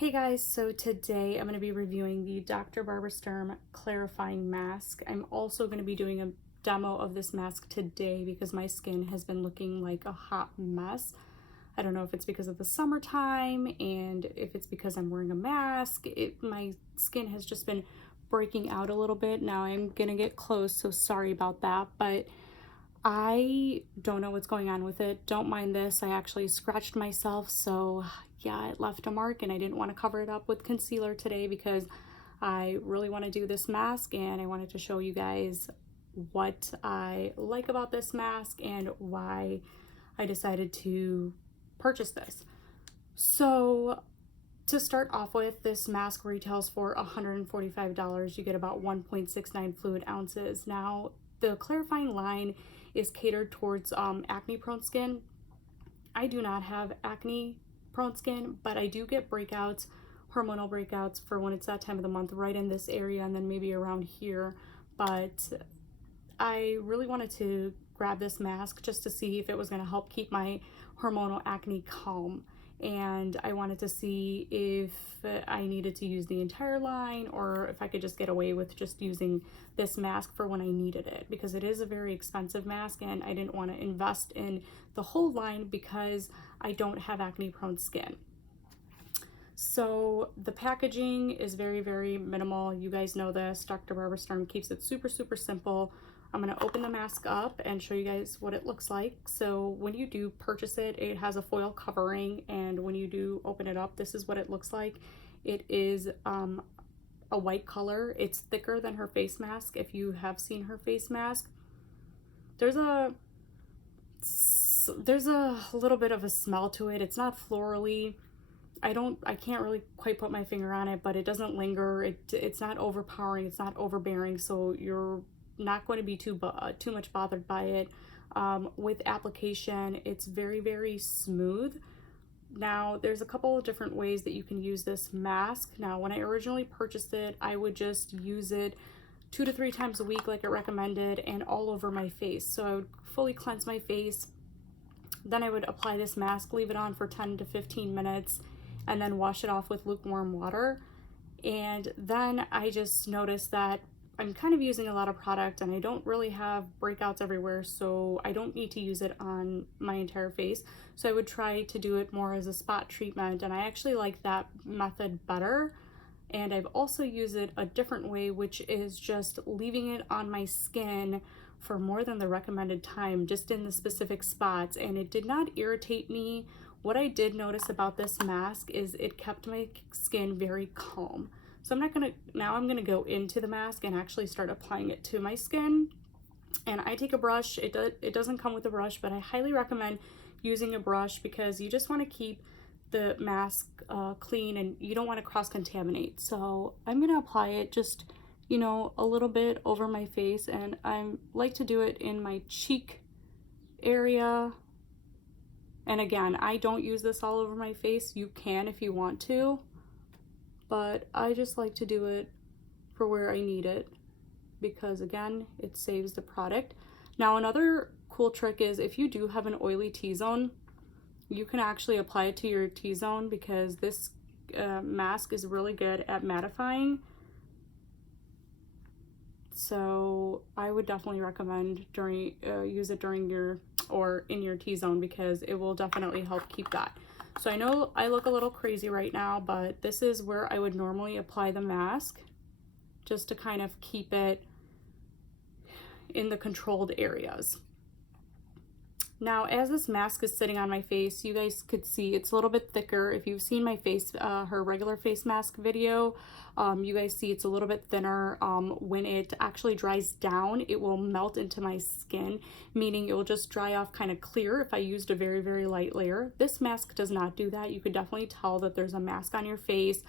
Hey guys, so today I'm going to be reviewing the Dr. Barbara Sturm Clarifying Mask. I'm also going to be doing a demo of this mask today because my skin has been looking like a hot mess. I don't know if it's because of the summertime and if it's because I'm wearing a mask. My skin has just been breaking out a little bit. Now I'm going to get close, so sorry about that, but I don't know what's going on with it. Don't mind this. I actually scratched myself, so yeah, it left a mark and I didn't want to cover it up with concealer today because I really want to do this mask and I wanted to show you guys what I like about this mask and why I decided to purchase this. So to start off with, this mask retails for $145. You get about 1.69 fluid ounces. Now, the clarifying line is catered towards acne prone skin. I do not have acne prone skin, but I do get breakouts, hormonal breakouts for when it's that time of the month, right in this area and then maybe around here. But I really wanted to grab this mask just to see if it was going to help keep my hormonal acne calm. And I wanted to see if I needed to use the entire line or if I could just get away with just using this mask for when I needed it, because it is a very expensive mask and I didn't want to invest in the whole line because I don't have acne prone skin. So the packaging is very, very minimal. You guys know this. Dr. Barbara Sturm keeps it super, super simple. I'm going to open the mask up and show you guys what it looks like. So when you do purchase it, it has a foil covering, and when you do open it up, this is what it looks like. It is a white color. It's thicker than her face mask. If you have seen her face mask, there's a little bit of a smell to it. It's not florally. I can't really quite put my finger on it, but it doesn't linger. It's not overpowering. It's not overbearing. So you're not going to be too much bothered by it. With application, it's very, very smooth. Now, there's a couple of different ways that you can use this mask. Now, when I originally purchased it, I would just use it 2 to 3 times a week like it recommended and all over my face. So I would fully cleanse my face. Then I would apply this mask, leave it on for 10 to 15 minutes, and then wash it off with lukewarm water. And then I just noticed that I'm kind of using a lot of product and I don't really have breakouts everywhere, so I don't need to use it on my entire face. So I would try to do it more as a spot treatment, and I actually like that method better. And I've also used it a different way, which is just leaving it on my skin for more than the recommended time, just in the specific spots, and it did not irritate me. What I did notice about this mask is it kept my skin very calm. So I'm gonna go into the mask and actually start applying it to my skin. And I take a brush. It doesn't come with a brush, but I highly recommend using a brush because you just want to keep the mask clean and you don't want to cross-contaminate. So I'm gonna apply it just, you know, a little bit over my face, and I like to do it in my cheek area. And again, I don't use this all over my face. You can if you want to, but I just like to do it for where I need it because, again, it saves the product. Now, another cool trick is if you do have an oily T-zone, you can actually apply it to your T-zone because this mask is really good at mattifying. So I would definitely recommend use it during your or in your T-zone because it will definitely help keep that. So I know I look a little crazy right now, but this is where I would normally apply the mask just to kind of keep it in the controlled areas. Now, as this mask is sitting on my face, you guys could see it's a little bit thicker. If you've seen my face, her regular face mask video, you guys see it's a little bit thinner. When it actually dries down, it will melt into my skin, meaning it will just dry off kind of clear if I used a very, very light layer. This mask does not do that. You could definitely tell that there's a mask on your face.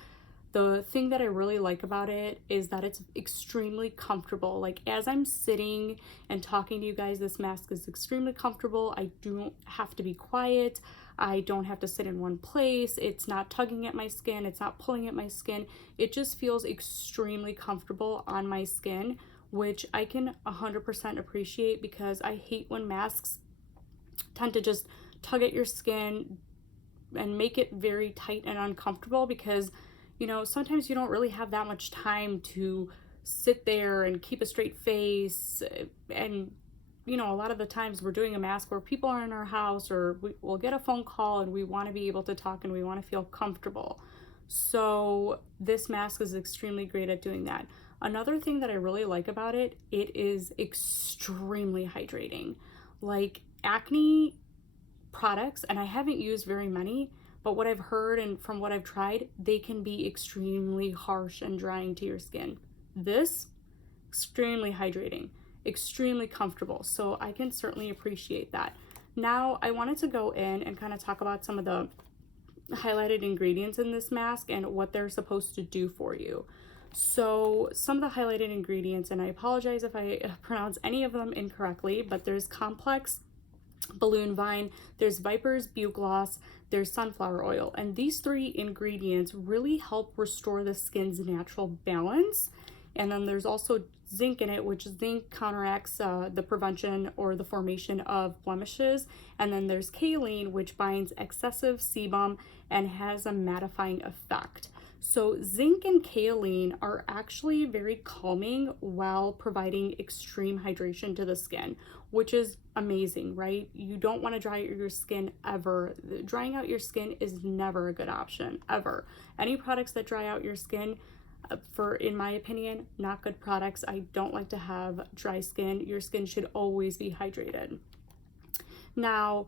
The thing that I really like about it is that it's extremely comfortable. Like, as I'm sitting and talking to you guys, this mask is extremely comfortable. I don't have to be quiet. I don't have to sit in one place. It's not tugging at my skin. It's not pulling at my skin. It just feels extremely comfortable on my skin, which I can 100% appreciate because I hate when masks tend to just tug at your skin, and make it very tight and uncomfortable, because you know, sometimes you don't really have that much time to sit there and keep a straight face. And you know, a lot of the times we're doing a mask where people are in our house, or we'll get a phone call and we want to be able to talk and we want to feel comfortable. So this mask is extremely great at doing that. Another thing that I really like about it, it is extremely hydrating. Like acne products, and I haven't used very many, but what I've heard and from what I've tried, they can be extremely harsh and drying to your skin. This, extremely hydrating, extremely comfortable. So I can certainly appreciate that. Now I wanted to go in and kind of talk about some of the highlighted ingredients in this mask and what they're supposed to do for you. So some of the highlighted ingredients, and I apologize if I pronounce any of them incorrectly, but there's complex balloon vine, there's Viper's bugloss, there's sunflower oil, and these three ingredients really help restore the skin's natural balance. And then there's also zinc in it, which zinc counteracts the prevention or the formation of blemishes. And then there's kaolin, which binds excessive sebum and has a mattifying effect. So zinc and kaolin are actually very calming while providing extreme hydration to the skin, which is amazing, right? You don't want to dry out your skin ever. Drying out your skin is never a good option, ever. Any products that dry out your skin, in my opinion, not good products. I don't like to have dry skin. Your skin should always be hydrated. Now,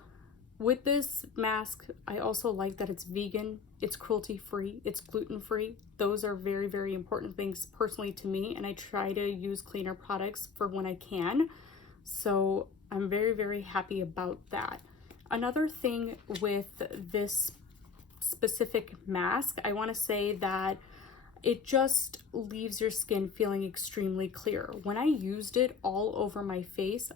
with this mask, I also like that it's vegan, it's cruelty free, it's gluten free. Those are very, very important things personally to me, and I try to use cleaner products for when I can. So I'm very, very happy about that. Another thing with this specific mask, I want to say that it just leaves your skin feeling extremely clear. When I used it all over my face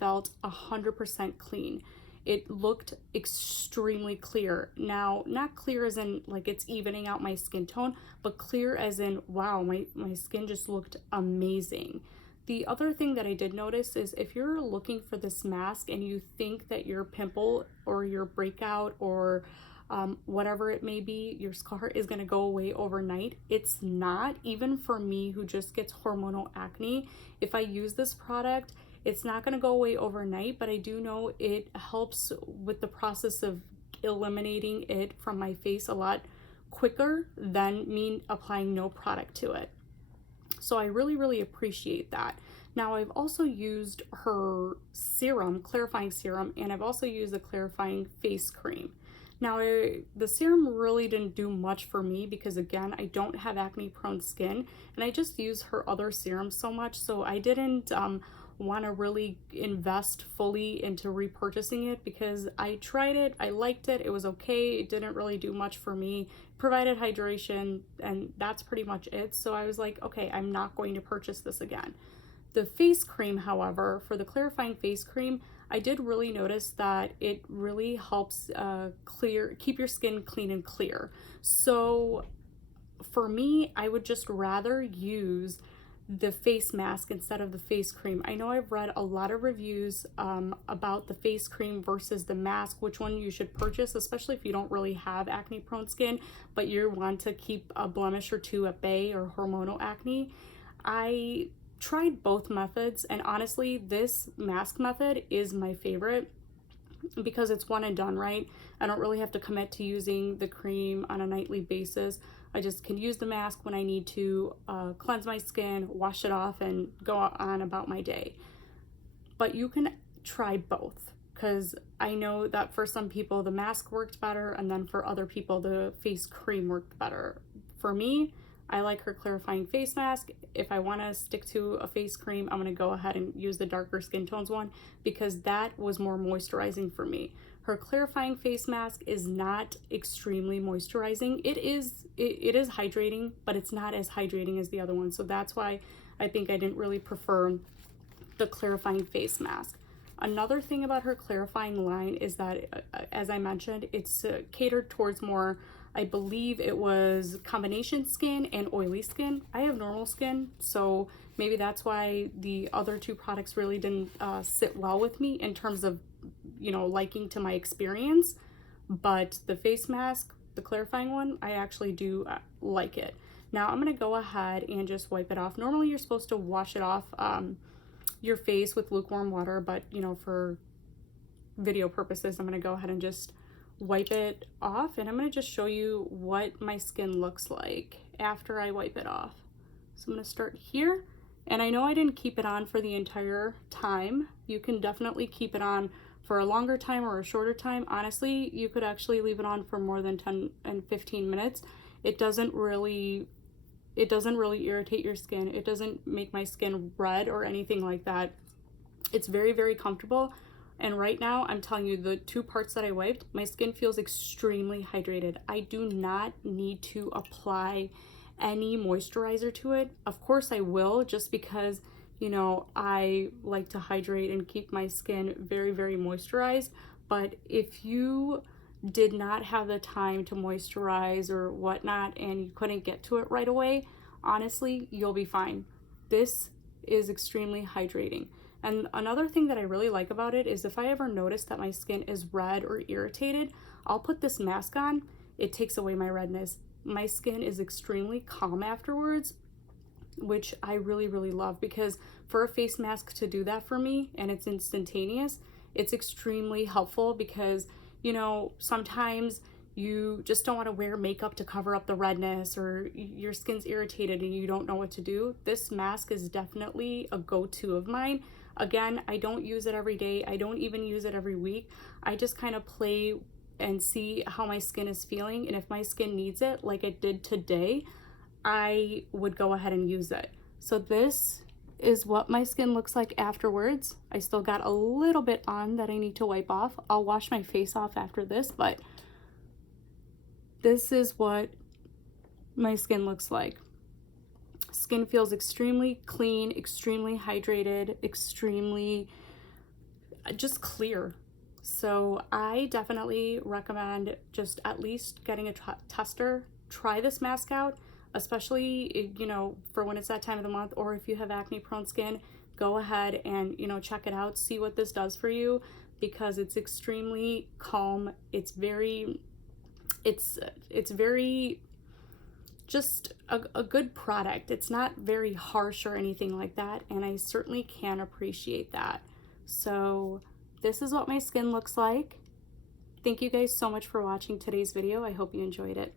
felt 100% clean. It looked extremely clear. Now, not clear as in like it's evening out my skin tone, but clear as in, wow, my skin just looked amazing. The other thing that I did notice is if you're looking for this mask and you think that your pimple or your breakout or whatever it may be, your scar is going to go away overnight, it's not. Even for me who just gets hormonal acne, if I use this product, it's not going to go away overnight, but I do know it helps with the process of eliminating it from my face a lot quicker than me applying no product to it. So I really, really appreciate that. Now I've also used her serum, clarifying serum, and I've also used the clarifying face cream. Now, the serum really didn't do much for me because, again, I don't have acne-prone skin, and I just use her other serums so much, so I didn't want to really invest fully into repurchasing it because I tried it, I liked it, it was okay, it didn't really do much for me, provided hydration, and that's pretty much it. So I was like, okay, I'm not going to purchase this again. The face cream, however, for the clarifying face cream, I did really notice that it really helps keep your skin clean and clear. So for me, I would just rather use the face mask instead of the face cream. I know I've read a lot of reviews about the face cream versus the mask, which one you should purchase, especially if you don't really have acne prone skin, but you want to keep a blemish or two at bay or hormonal acne. I tried both methods, and honestly, this mask method is my favorite because it's one and done, right? I don't really have to commit to using the cream on a nightly basis. I just can use the mask when I need to cleanse my skin, wash it off, and go on about my day. But you can try both because I know that for some people the mask worked better, and then for other people the face cream worked better. For me, I like her clarifying face mask. If I want to stick to a face cream, I'm going to go ahead and use the darker skin tones one because that was more moisturizing for me. Her clarifying face mask is not extremely moisturizing. It is hydrating, but it's not as hydrating as the other one. So that's why I think I didn't really prefer the clarifying face mask. Another thing about her clarifying line is that, as I mentioned, it's catered towards more, I believe it was combination skin and oily skin. I have normal skin, so maybe that's why the other two products really didn't sit well with me in terms of, you know, liking to my experience. but the face mask, the clarifying one, I actually do like it. Now I'm gonna go ahead and just wipe it off. Normally you're supposed to wash it off your face with lukewarm water, but you know, for video purposes, I'm gonna go ahead and just wipe it off, and I'm gonna just show you what my skin looks like after I wipe it off. So I'm gonna start here, and I know I didn't keep it on for the entire time. You can definitely keep it on for a longer time or a shorter time. Honestly, you could actually leave it on for more than 10 and 15 minutes. It doesn't really irritate your skin. It doesn't make my skin red or anything like that. It's very, very comfortable. And right now, I'm telling you, the 2 parts that I wiped, my skin feels extremely hydrated. I do not need to apply any moisturizer to it. Of course I will, just because, you know, I like to hydrate and keep my skin very, very moisturized. But if you did not have the time to moisturize or whatnot and you couldn't get to it right away, honestly, you'll be fine. This is extremely hydrating. And another thing that I really like about it is if I ever notice that my skin is red or irritated, I'll put this mask on. It takes away my redness. My skin is extremely calm afterwards, which I really, really love, because for a face mask to do that for me and it's instantaneous, it's extremely helpful because, you know, sometimes you just don't want to wear makeup to cover up the redness, or your skin's irritated and you don't know what to do. This mask is definitely a go-to of mine. Again, I don't use it every day. I don't even use it every week. I just kind of play and see how my skin is feeling. And if my skin needs it, like it did today, I would go ahead and use it. So this is what my skin looks like afterwards. I still got a little bit on that I need to wipe off. I'll wash my face off after this, but this is what my skin looks like. Skin feels extremely clean, extremely hydrated, extremely just clear. So I definitely recommend just at least getting a tester. Try this mask out, especially, you know, for when it's that time of the month, or if you have acne prone skin, go ahead and, you know, check it out, see what this does for you, because it's extremely calm. It's very just a good product. It's not very harsh or anything like that, and I certainly can appreciate that. So this is what my skin looks like. Thank you guys so much for watching today's video. I hope you enjoyed it.